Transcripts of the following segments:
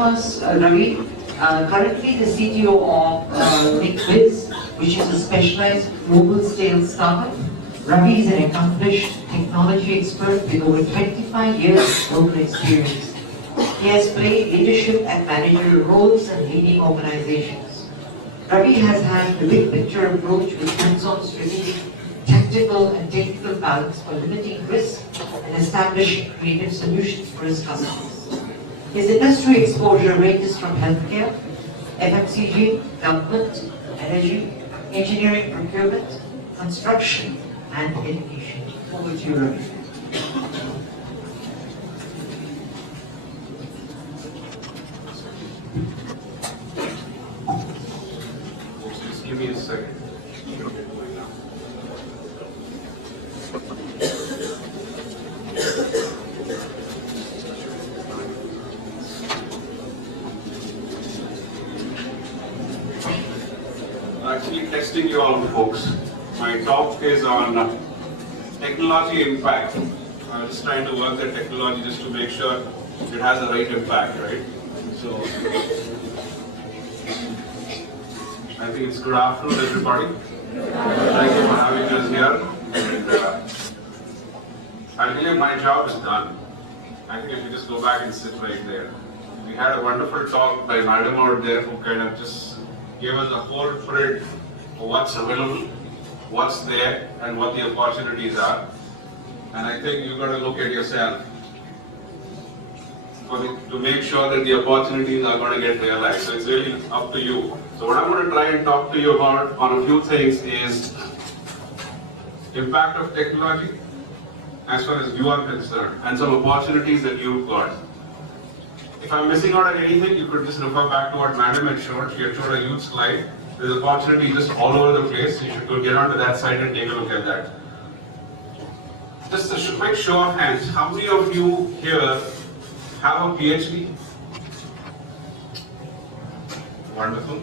was Ravi, currently the CTO of LYNCBIZ, which is a specialized global sales startup. Ravi is an accomplished technology expert with over 25 years of global experience. He has played leadership and managerial roles in leading organizations. Ravi has had the big picture approach with hands-on strategic, tactical and technical balance for limiting risk and establishing creative solutions for his customers. His industry exposure ranges from healthcare, FMCG, government, energy, engineering procurement, construction, and education. Over to you, Ravi. Just give me a second. Actually testing you all folks. My talk is on technology impact. I'm just trying to work the technology just to make sure it has the right impact, right? So, I think it's good afternoon everybody. Thank you for having us here. And I'll tell you, my job is done. I think if you just go back and sit right there. We had a wonderful talk by Madam out there who kind of just gave us a whole spread of what's available, what's there, and what the opportunities are. And I think you've got to look at yourself to make sure that the opportunities are going to get realized. So it's really up to you. So what I'm going to try and talk to you about on a few things is impact of technology as far as you are concerned, and some opportunities that you've got. If I'm missing out on anything, you could just refer back to what Madam had showed. She had showed a huge slide. There's opportunity just all over the place. You should go get onto that site and take a look at that. Just a quick show of hands. How many of you here have a PhD? Wonderful.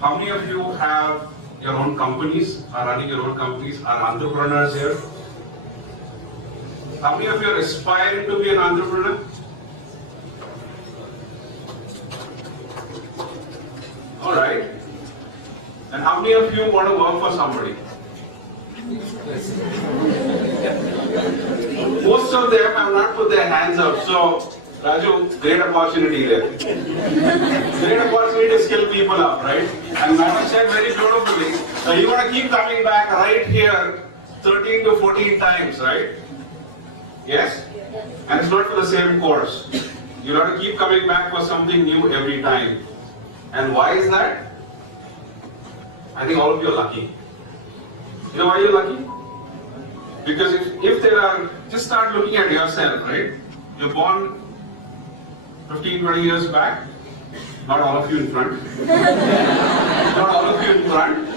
How many of you have your own companies, are running your own companies, are entrepreneurs here? How many of you are aspiring to be an entrepreneur? All right. And how many of you want to work for somebody? Most of them have not put their hands up. So, Raju, great opportunity there. Great opportunity to skill people up, right? And Madam said very beautifully, you want to keep coming back right here 13 to 14 times, right? Yes? And it's not for the same course. You have to keep coming back for something new every time. And why is that? I think all of you are lucky. You know why you're lucky? Because if there are, just start looking at yourself, right? You're born 15, 20 years back. Not all of you in front. Not all of you in front.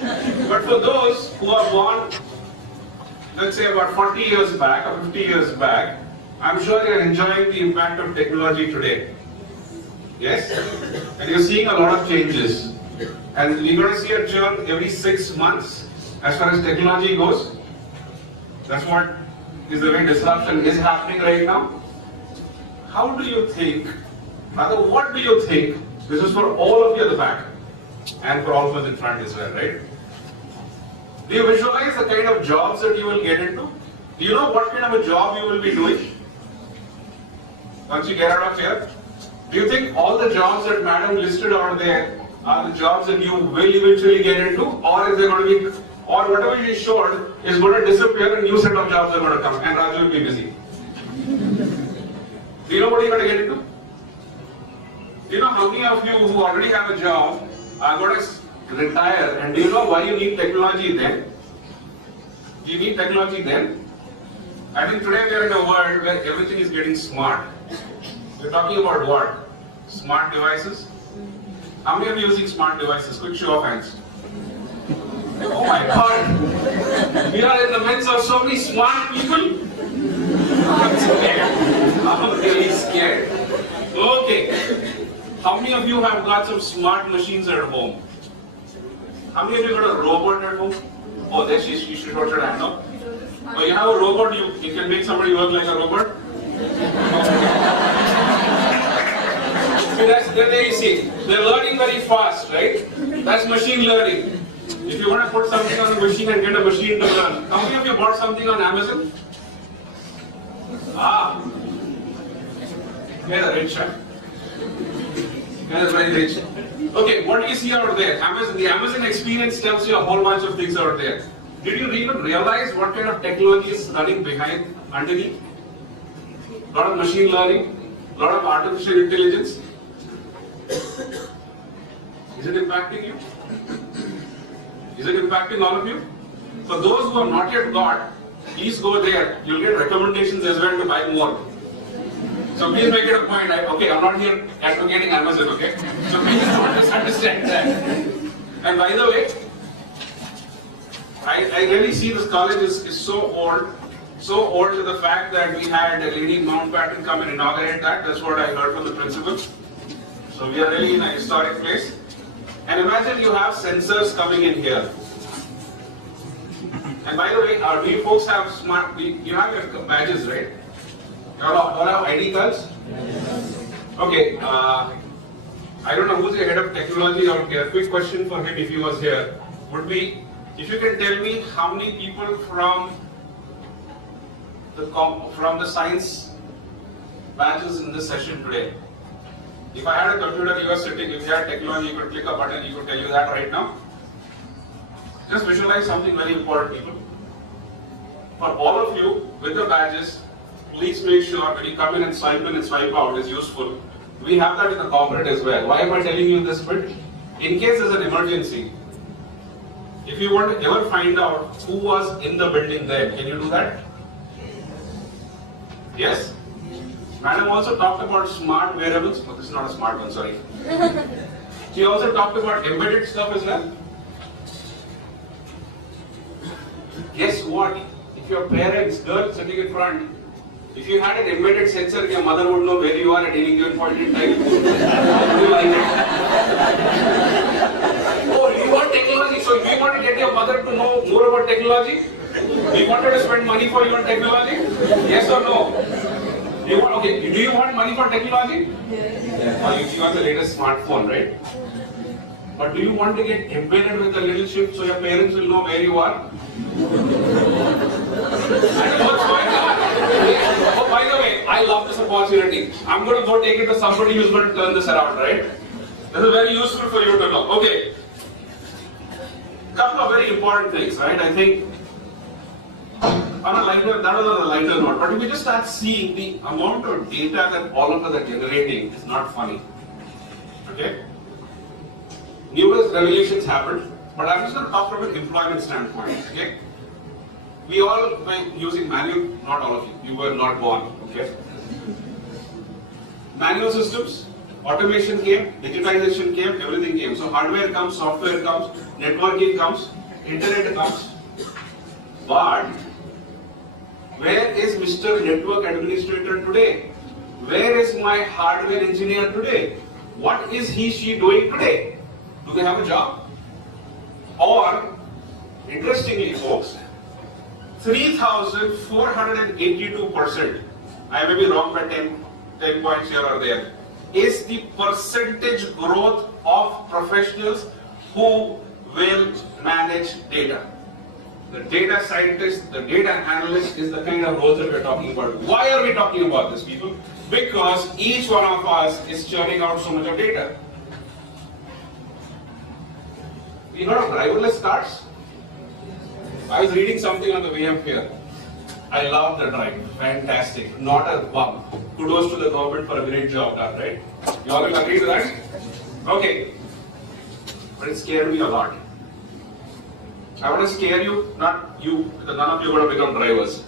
But for those who are born, let's say about 40 years back or 50 years back, I'm sure you're enjoying the impact of technology today. Yes? And you're seeing a lot of changes. And we're going to see a churn every 6 months as far as technology goes. That's what is the way disruption is happening right now. How do you think, rather what do you think, this is for all of you at the back and for all of us in front as well, right? Do you visualize the kind of jobs that you will get into? Do you know what kind of a job you will be doing once you get out of here? Do you think all the jobs that Madam listed out there are the jobs that you will eventually get into, or is there going to be, or whatever you showed is going to disappear and new set of jobs are going to come and Raju will be busy? Do you know what you're going to get into? Do you know how many of you who already have a job are going to retire, and do you know why you need technology then? Do you need technology then? I think today we are in a world where everything is getting smart. We're talking about what? Smart devices? How many of you are using smart devices? Quick show of hands. Oh my God! We are in the midst of so many smart people. I'm scared. I'm really scared. Okay. How many of you have got some smart machines at home? How many of you got a robot at home? Oh, there she should put her hand up. Oh, you have a robot, you can make somebody work like a robot? There you see, they're learning very fast, right? That's machine learning. If you want to put something on a machine and get a machine to learn, how many of you bought something on Amazon? Ah, yeah, rich, huh? Yeah, very rich. Okay, what do you see out there? Amazon, the Amazon experience tells you a whole bunch of things out there. Did you even realize what kind of technology is running behind, underneath? A lot of machine learning, a lot of artificial intelligence. Is it impacting you? Is it impacting all of you? For those who have not yet got, please go there. You'll get recommendations as well to buy more. So please make it a point. Okay, I'm not here advocating Amazon, okay? So please don't misunderstand that. And by the way, I really see this college is so old to the fact that we had Lady Mountbatten come and inaugurate that. That's what I heard from the principal. So we are really in a historic place. And imagine you have sensors coming in here. And by the way, do you folks have you have your badges, right? You all have ID cards? Okay, I don't know who's the head of technology out here. Quick question for him if he was here would be, if you can tell me how many people from the science badges in this session today. If I had a computer, you were sitting, if you had technology, you could click a button, he could tell you that right now. Just visualize something very important, people. For all of you with the badges, please make sure when you come in and swipe out is useful. We have that in the corporate as well. Why am I telling you this bit? In case there's an emergency, if you want to ever find out who was in the building then, can you do that? Yes? Madam also talked about smart wearables. Oh, this is not a smart one, sorry. She also talked about embedded stuff as well. Guess what? If your parents, girl sitting in front, if you had an embedded sensor, your mother would know where you are at any given point in time. Would you like it? Oh, you want technology? So we want to get your mother to know more about technology? We wanted to spend money for you on technology? Yes or no? Do you want money for technology? Yes. Oh, you want the latest smartphone, right? But do you want to get embedded with a little chip so your parents will know where you are? Oh, by the way, I love this opportunity. I'm going to go take it to somebody who's going to turn this around, right? This is very useful for you to know. Okay. Couple of very important things, right? I think on a lighter, that was on a lighter note, but if we just start seeing the amount of data that all of us are generating, it's not funny. Okay? Numerous revolutions happened, but I'm just going to talk from an employment standpoint. Okay? We all were using manual, not all of you, you were not born. Okay? Manual systems, automation came, digitization came, everything came. So hardware comes, software comes, networking comes, internet comes. But where is Mr. Network Administrator today? Where is my hardware engineer today? What is he, she doing today? Do they have a job? Or, interestingly folks, 3,482%, I may be wrong by 10 points here or there, is the percentage growth of professionals who will manage data. The data scientist, the data analyst is the kind of roles that we're talking about. Why are we talking about this, people? Because each one of us is churning out so much of data. You heard of driverless cars? I was reading something on the way up here. I love the drive. Fantastic. Not a bump. Kudos to the government for a great job done, right? You all will agree to that? Okay. But it scared me a lot. I want to scare you, not you, because none of you are going to become drivers.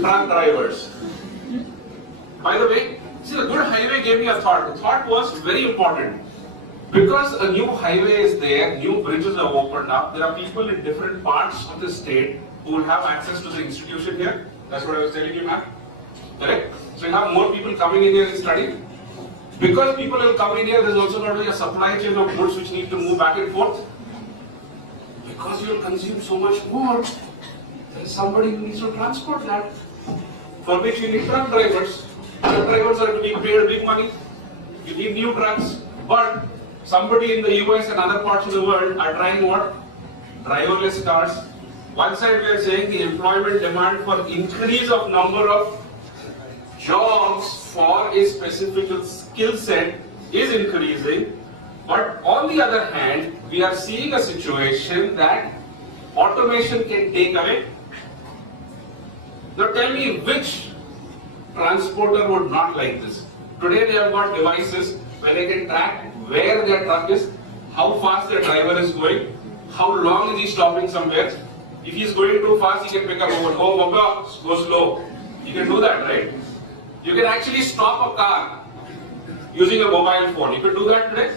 Truck drivers. By the way, see, the good highway gave me a thought. The thought was very important. Because a new highway is there, new bridges have opened up, there are people in different parts of the state who will have access to the institution here. That's what I was telling you, ma'am. Correct? So you have more people coming in here and studying. Because people will come in here, there's also going to be a supply chain of goods which need to move back and forth. Because you will consume so much more, there is somebody who needs to transport that. For which you need truck drivers. Truck drivers are to be paid big money. You need new trucks, but somebody in the US and other parts of the world are trying what? Driverless cars. One side we are saying the employment demand for increase of number of jobs for a specific skill set is increasing, but on the other hand, we are seeing a situation that automation can take away. Now tell me which transporter would not like this? Today they have got devices where they can track where their truck is, how fast their driver is going, how long is he stopping somewhere. If he is going too fast, he can pick up over. Oh, Baba, go slow. You can do that, right? You can actually stop a car using a mobile phone. You can do that today?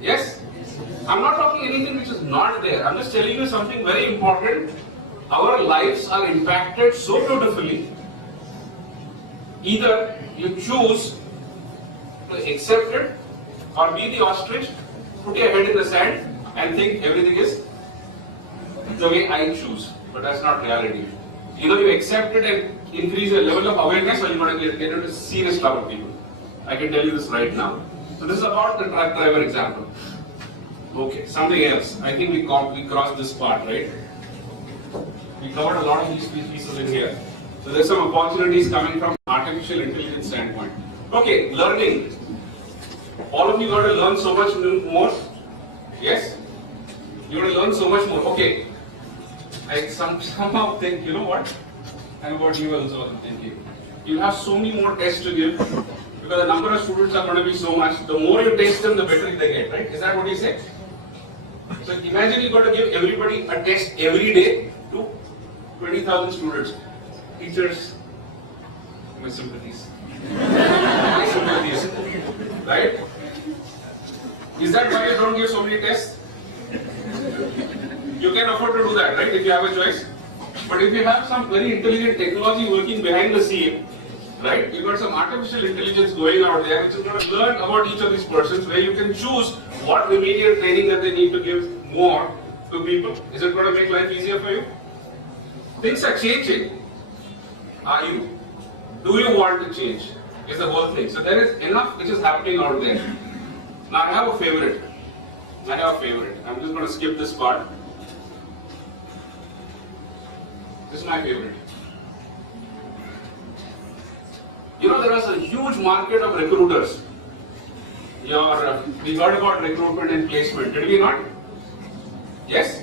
Yes? I'm not talking anything which is not there. I'm just telling you something very important. Our lives are impacted so beautifully. Either you choose to accept it or be the ostrich, put your head in the sand and think everything is the way I choose. But that's not reality. Either you accept it and increase your level of awareness, or you're going to get into serious trouble, people. I can tell you this right now. So this is about the truck driver example. Okay, something else. I think we crossed this part, right? We covered a lot of these pieces in here. So there's some opportunities coming from artificial intelligence standpoint. Okay, learning. All of you got to learn so much more. Yes? You got to learn so much more. Okay. I somehow think, you know what? And about you also I'm thinking. You have so many more tests to give because the number of students are going to be so much. The more you test them, the better they get, right? Is that what you say? So imagine you got to give everybody a test every day to 20,000 students. Teachers, my sympathies. My sympathies. Right? Is that why you don't give so many tests? You can afford to do that, right? If you have a choice. But if you have some very intelligent technology working behind the scene, right? You've got some artificial intelligence going out there which is going to learn about each of these persons, where you can choose what remedial training that they need to give more to people. Is it going to make life easier for you? Things are changing. Are you? Do you want to change? Is the whole thing. So there is enough which is happening out there. Now I have a favorite. I'm just going to skip this part. This is my favorite. You know, there is a huge market of recruiters. We heard about recruitment and placement, did we not? Yes?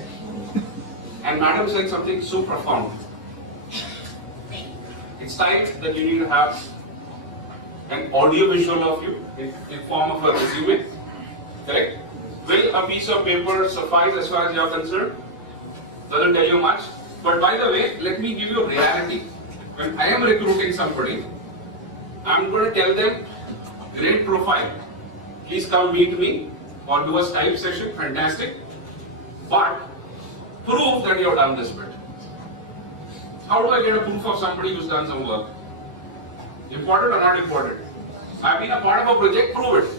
And madam said something so profound. It's time that you need to have an audio visual of you in form of a resume. Correct? Will a piece of paper suffice as far as you are concerned? Doesn't tell you much. But by the way, let me give you a reality. When I am recruiting somebody, I'm going to tell them, great profile, please come meet me or do a Skype session, fantastic. But prove that you have done this bit. How do I get a proof of somebody who's done some work? Important or not important? I've been a part of a project, prove it.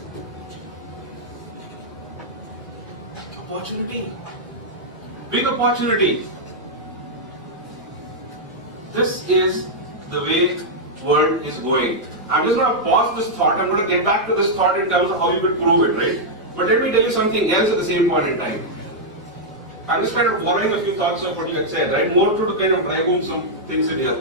Opportunity. Big opportunity. This is the way world is going. I'm just going to pause this thought. I'm going to get back to this thought in terms of how you could prove it, right? But let me tell you something else at the same point in time. I'm just kind of borrowing a few thoughts of what you had said, right? More to kind of drive home some things in here.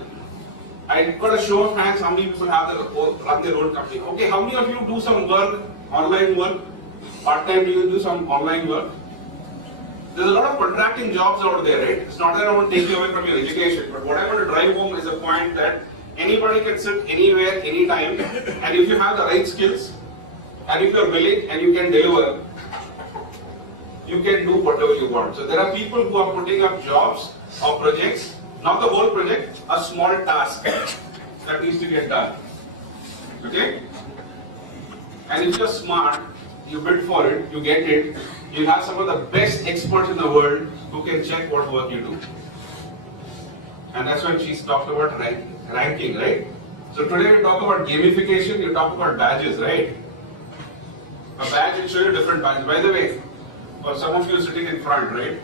I got a show of hands, how many people have run their own company? Okay, how many of you do some work, online work? Part-time, do you do some online work? There's a lot of contracting jobs out there, right? It's not that I want to take you away from your education, but what I want to drive home is the point that anybody can sit anywhere, anytime, and if you have the right skills, and if you're willing and you can deliver, you can do whatever you want. So there are people who are putting up jobs or projects, not the whole project, a small task that needs to get done. Okay? And if you're smart, you bid for it, you get it, you have some of the best experts in the world who can check what work you do. And that's when she's talked about ranking, right? So today we talk about gamification, you talk about badges, right? A badge will show you different badges. By the way, for some of you sitting in front, right?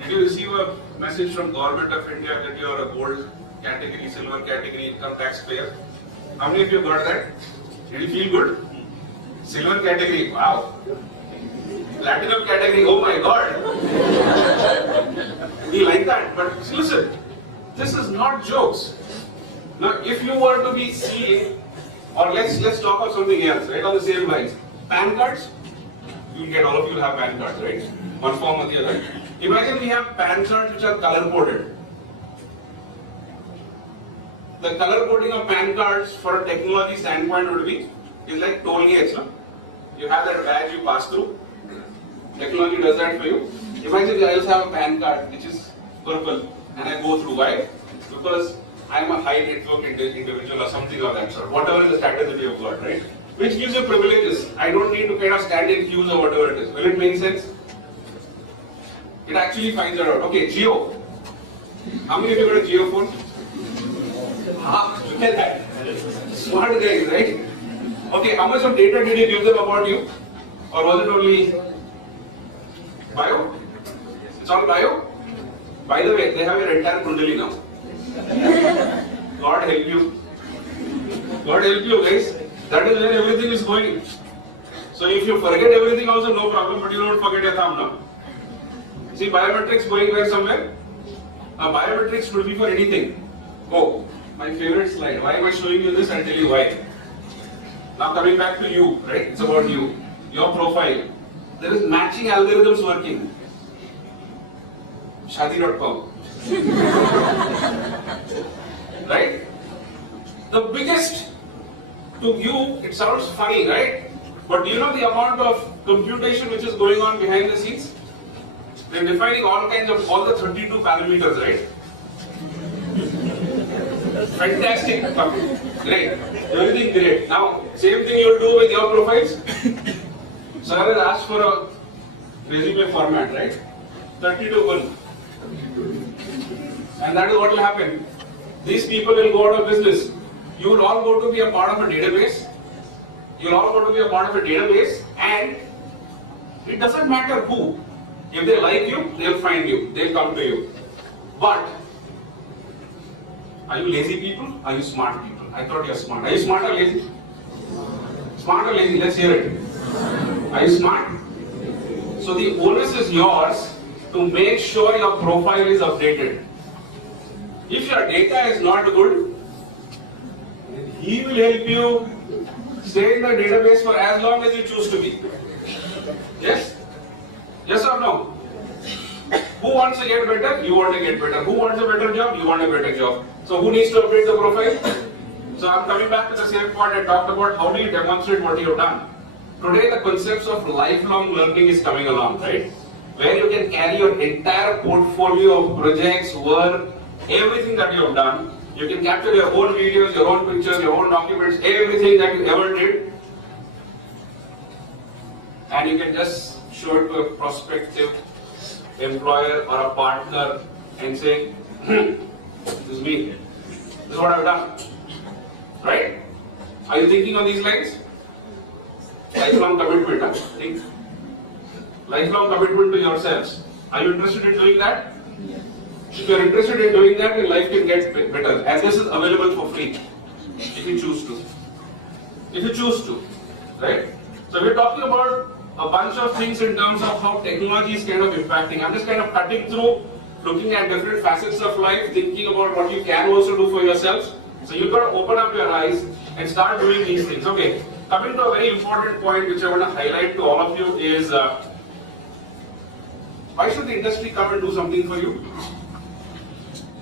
Did you receive a message from Government of India that you are a gold category, silver category income tax payer? How many of you got that? It will feel good. Silver category, wow. Platinum category, oh my god. We like that, but listen, this is not jokes. Now, if you were to be seeing, or let's talk about something else, right, on the same lines. PAN cards, you'll get, all of you will have PAN cards, right? One form or the other. Imagine we have PAN cards which are color coded. The color coding of PAN cards for a technology standpoint would be, is like toll gates, no? You have that badge you pass through. Technology does that for you. Imagine I also have a PAN card which is purple and I go through. Why? Because I am a high network individual or something of that sort. Whatever is the status that you have got, right? Which gives you privileges. I don't need to kind of stand in queues or whatever it is. Will it make sense? It actually finds that out. Okay, Geo. How many of you got a Geo phone? Look at that. Smart guys, right? Okay, how much of data did you give them about you? Or was it only bio? It's all bio? By the way, they have your entire kundali now. God help you. God help you guys. That is where everything is going. So if you forget everything also no problem, but you don't forget your thumb now. See, biometrics going where somewhere? Biometrics could be for anything. Oh, my favorite slide. Why am I showing you this? I'll tell you why. Now coming back to you, right? It's about you. Your profile. There is matching algorithms working. Shadi.com. Right? The biggest, to you, it sounds funny, right? But do you know the amount of computation which is going on behind the scenes? They're defining all kinds of, all the 32 parameters, right? Fantastic. Great. Everything great. Now, same thing you'll do with your profiles. Sir has asked for a resume format, right? 32-1. And that is what will happen. These people will go out of business. You will all go to be a part of a database. You will all go to be a part of a database, and it doesn't matter who. If they like you, they'll find you. They'll come to you. But are you lazy people? Are you smart people? I thought you're smart. Are you smart or lazy? Smart or lazy? Let's hear it. Are you smart? So the onus is yours to make sure your profile is updated. If your data is not good, he will help you stay in the database for as long as you choose to be. Yes? Yes or no? Who wants to get better? You want to get better. Who wants a better job? You want a better job. So who needs to update the profile? So I'm coming back to the same point I talked about. How do you demonstrate what you have done? Today the concepts of lifelong learning is coming along, right? Where you can carry your entire portfolio of projects, work, everything that you have done. You can capture your own videos, your own pictures, your own documents, everything that you ever did. And you can just show it to a prospective employer or a partner and say, this is me. This is what I've done. Right? Are you thinking on these lines? Lifelong commitment. Huh? Think. Lifelong commitment to yourselves. Are you interested in doing that? If you are interested in doing that, your life can get better. And this is available for free. If you choose to. If you choose to. Right? So we're talking about a bunch of things in terms of how technology is kind of impacting. I'm just kind of cutting through, looking at different facets of life, thinking about what you can also do for yourselves. So you've got to open up your eyes and start doing these things. Okay, coming to a very important point which I want to highlight to all of you is, why should the industry come and do something for you?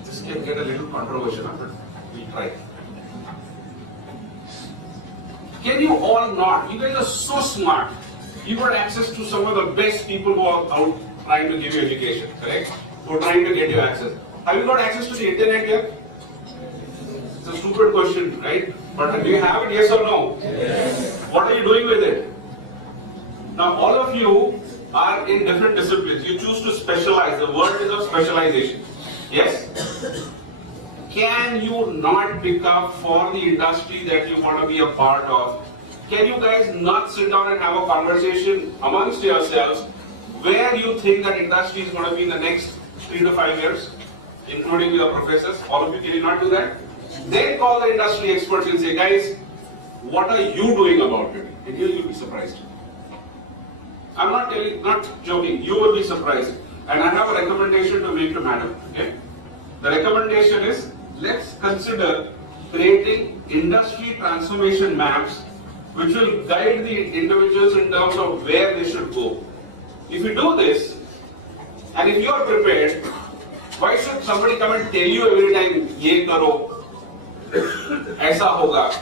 This can get a little controversial, but we'll try. Can you all not? You guys are so smart. You got access to some of the best people who are out trying to give you education, correct? Who are trying to get you access. Have you got access to the internet yet? It's a stupid question, right? But do you have it, yes or no? Yes. What are you doing with it? Now all of you are in different disciplines. You choose to specialize. The word is of specialization. Yes? Can you not pick up for the industry that you want to be a part of? Can you guys not sit down and have a conversation amongst yourselves where you think that industry is going to be in the next 3 to 5 years, including your professors? All of you, can you not do that? Then call the industry experts and say, guys, What are you doing about it? And you'll be surprised. I'm not joking. You will be surprised. And I have a recommendation to make to madam. Okay? The recommendation is, let's consider creating industry transformation maps which will guide the individuals in terms of where they should go. If you do this, and if you are prepared, why should somebody come and tell you every time, ye karo, aisa hoga?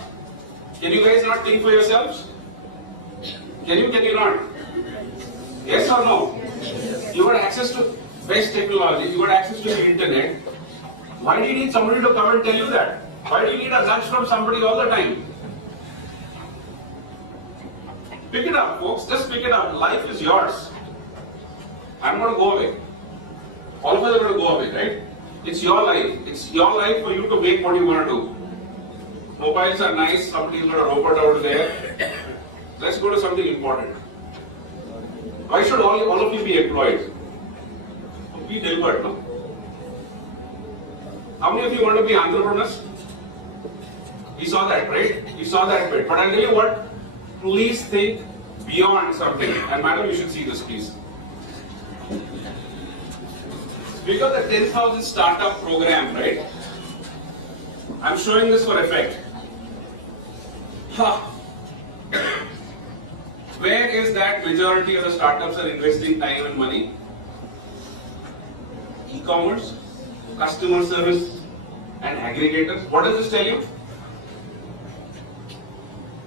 Can you guys not think for yourselves? Can you not? Yes or no? You got access to best technology, you got access to the internet. Why do you need somebody to come and tell you that? Why do you need a nudge from somebody all the time? Pick it up, folks. Just pick it up. Life is yours. I'm going to go away. All of us are going to go away, right? It's your life. It's your life for you to make what you want to do. Mobiles are nice. Somebody's got a robot out there. Let's go to something important. Why should all of you be employed? Be delivered, no? How many of you want to be entrepreneurs? We saw that, right? We saw that bit. But I'll tell you what, please think beyond something. And madam, you should see this, please. We got the 10,000 startup program, right? I'm showing this for effect. Where is that majority of the startups are investing time and money? E-commerce, customer service, and aggregators. What does this tell you?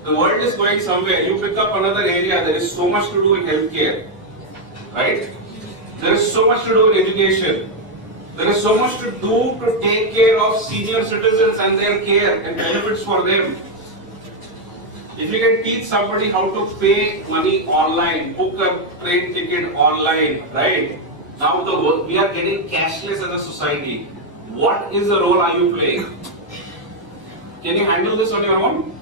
The world is going somewhere. You pick up another area, there is so much to do in healthcare, right? There is so much to do in education. There is so much to do to take care of senior citizens and their care and benefits for them. If you can teach somebody how to pay money online, book a train ticket online, right? Now we are getting cashless as a society. What is the role are you playing? Can you handle this on your own?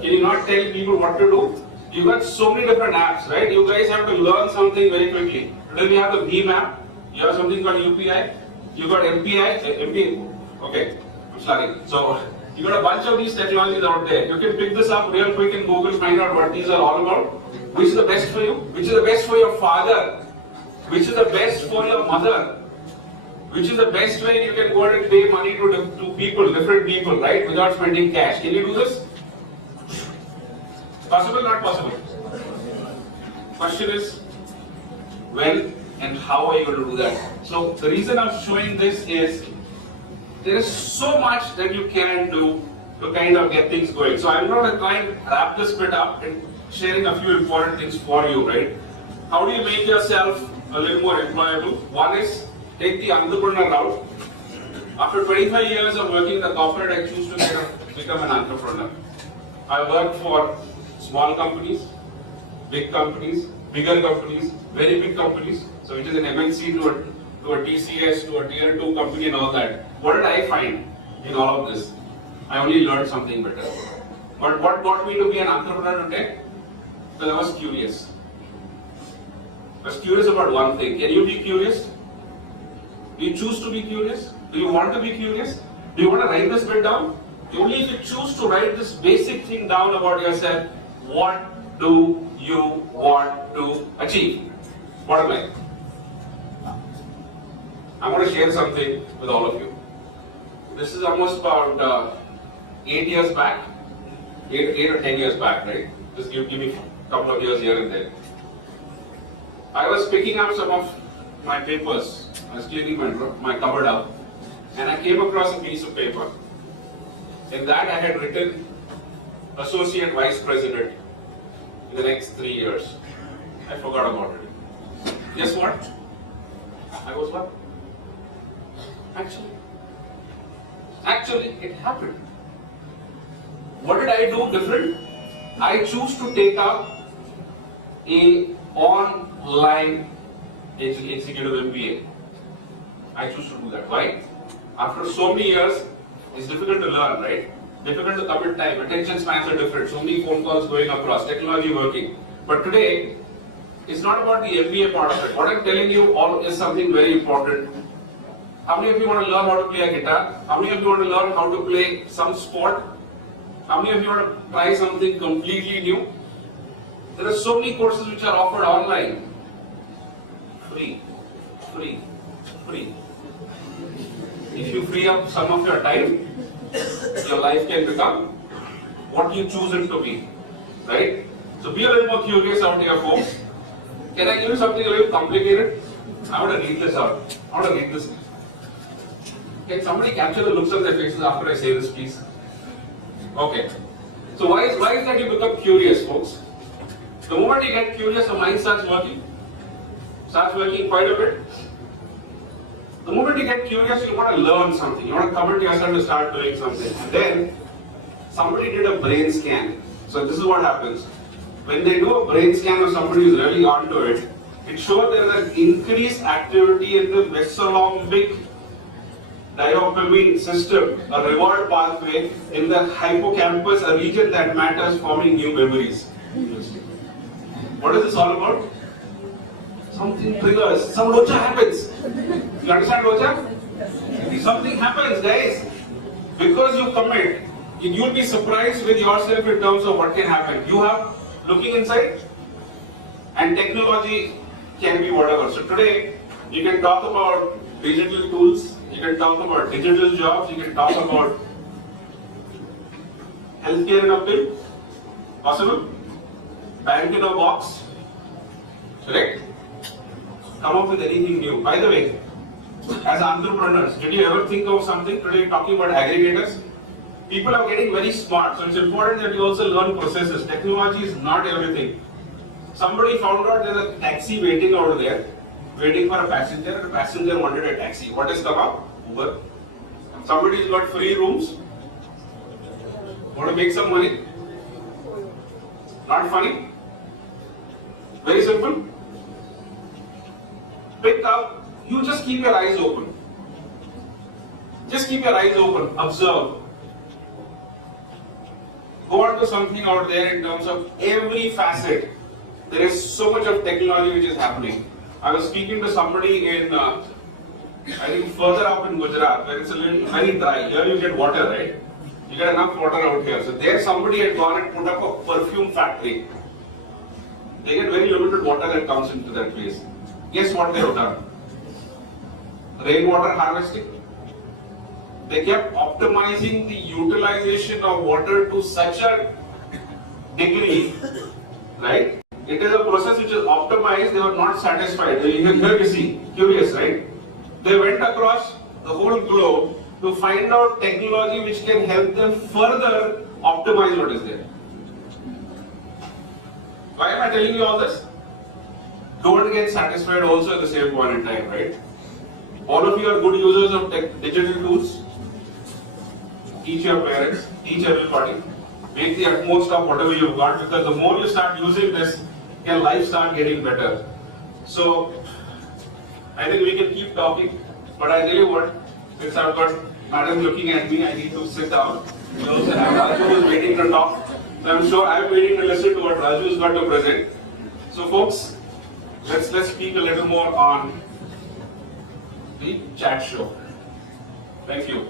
Can you not tell people what to do? You got so many different apps, right? You guys have to learn something very quickly. Today we have the Bheem app. You have something called UPI. You got MPI. Okay, I'm sorry. So you got a bunch of these technologies out there. You can pick this up real quick in Google, find out what these are all about. Which is the best for you? Which is the best for your father? Which is the best for your mother? Which is the best way you can go and pay money to people, different people, right? Without spending cash. Can you do this? Possible, not possible? Question is, when and how are you going to do that? So the reason I'm showing this is, there is so much that you can do to kind of get things going. So I'm going to try and wrap this bit up and sharing a few important things for you, right? How do you make yourself a little more employable? One is, take the entrepreneur route. After 25 years of working in the corporate, I choose to become an entrepreneur. I worked for small companies, big companies, bigger companies, very big companies. So which is an MNC to a TCS, to a tier 2 company and all that. What did I find in all of this? I only learned something better. But what got me to be an entrepreneur today? Because I was curious. I was curious about one thing. Can you be curious? Do you choose to be curious? Do you want to be curious? Do you want to write this bit down? Only if you choose to write this basic thing down about yourself, what do you want to achieve? Bottom line. I'm going to share something with all of you. This is almost about 8 years back, 8 or 10 years back, right? Just give me a couple of years here and there. I was picking up some of my papers. I was cleaning my cupboard up, and I came across a piece of paper. In that I had written Associate Vice President in the next 3 years. I forgot about it. Guess what? I was what? Actually, it happened. What did I do different? I choose to take up a online executive MBA. I choose to do that. Why? After so many years, it's difficult to learn, right? Difficult to commit time. Attention spans are different. So many phone calls going across, technology working. But today, it's not about the MBA part of it. What I'm telling you all is something very important. How many of you want to learn how to play a guitar? How many of you want to learn how to play some sport? How many of you want to try something completely new? There are so many courses which are offered online. Free. Free. Free. If you free up some of your time, your life can become what you choose it to be. Right? So be a little more curious out here, folks. Can I give you something a little complicated? I want to read this out. I want to read this. Can somebody capture the looks on their faces after I say this, please? Okay. So why is that you become curious, folks? The moment you get curious, your mind starts working quite a bit. The moment you get curious, you want to learn something. You want to commit yourself to start doing something. And then somebody did a brain scan. So this is what happens. When they do a brain scan of somebody who's really onto it, it shows there is an increased activity in the mesolimbic dopamine system, a reward pathway in the hippocampus, a region that matters forming new memories. What is this all about? Something triggers, some locha happens. You understand locha? Something happens, guys. Because you commit, you'll be surprised with yourself in terms of what can happen. You have looking inside, and technology can be whatever. So today, you can talk about digital tools, you can talk about digital jobs, you can talk about healthcare in a pill, possible, bank in a box, correct? Come up with anything new. By the way, as entrepreneurs, did you ever think of something? Today, talking about aggregators. People are getting very smart, so it's important that you also learn processes. Technology is not everything. Somebody found out there's a taxi waiting over there, waiting for a passenger, and the passenger wanted a taxi. What has come up? Uber. Somebody's got free rooms. Want to make some money? Not funny? Very simple. Pick up, you just keep your eyes open. Just keep your eyes open, observe. Go on to something out there in terms of every facet. There is so much of technology which is happening. I was speaking to somebody in, I think further up in Gujarat, where it's a little very dry. Here you get water, right? You get enough water out here. So there somebody had gone and put up a perfume factory. They get very limited water that comes into that place. Guess what they have done? Rainwater harvesting. They kept optimizing the utilization of water to such a degree, right? It is a process which is optimized. They were not satisfied. Here you see, curious, right? They went across the whole globe to find out technology which can help them further optimize what is there. Why am I telling you all this? Don't get satisfied also at the same point in time, right? All of you are good users of digital tools. Teach your parents, teach everybody. Make the utmost of whatever you've got, because the more you start using this, your life start getting better. So, I think we can keep talking, but I tell you what, since I've got Madam looking at me, I need to sit down. You know, Raju is waiting to talk. So I'm sure I'm waiting to listen to what Raju's got to present. So folks, let's speak a little more on the chat show. Thank you.